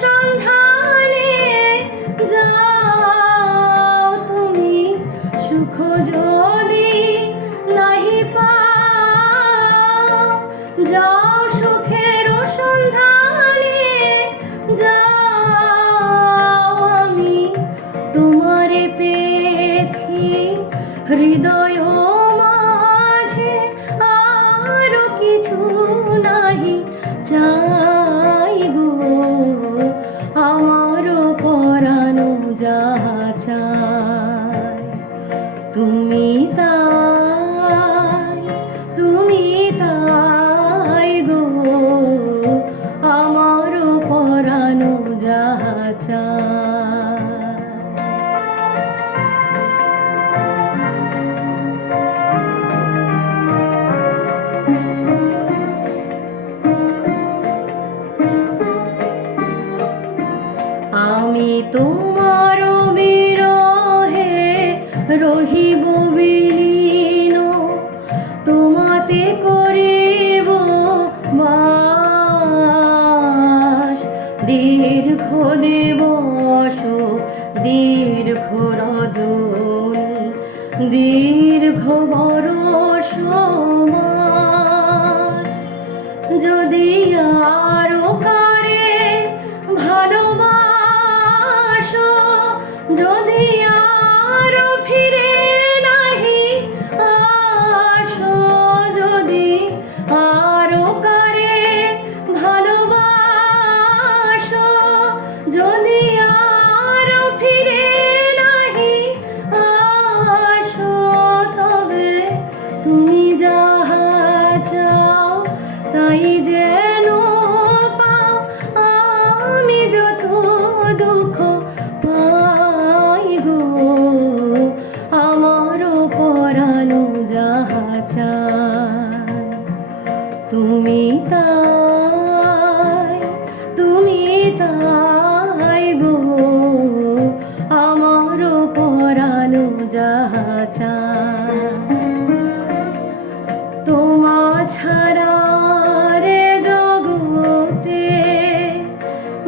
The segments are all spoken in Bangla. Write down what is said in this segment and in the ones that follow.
সন্ধানে যাও তুমি, সুখ যদি নাহি পাও, যাও সুখের সন্ধানে যাও, আমি তোমারে পেয়েছি হৃদয় মাঝে, আরো কিছু নাহি চাই গো, আমার পরানো যাহা চায় তুমি তাই, তুমি তাই গো, আমার পরানো যাহা চায়। আমি তোমার বিরহে রহিব বিলীন, তোমাতে করিব বাস, দীর্ঘ দিবস দীর্ঘ রজনী, দীর্ঘ বরষ মাস, যদি আরো কারে ভালোবাসো, যদি আরো ফিরে নাহি আসো, যদি আরো কারে ভালোবাসো, যদি আরো ফিরে নাহি আসো, তবে তুমি যাহা চাও তাই যেন পাও, আমি যত দুঃখ পাই গো, আমার পরানো যাহা চায় তুমি তাই, তুমি তাই গো, আমার পরানো যাহা চায়। তোমা ছাড়া রে জগতে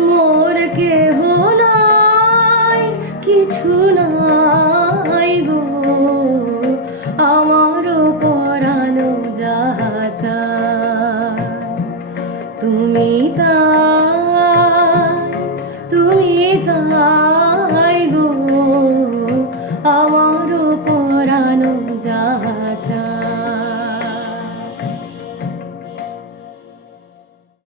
মোর কেহ নাই, কিছু নাই গো, আমার পরানো যাহা চায় তুমি তাই, তুমি তাই গো, আমার পরানো যাহা চায়।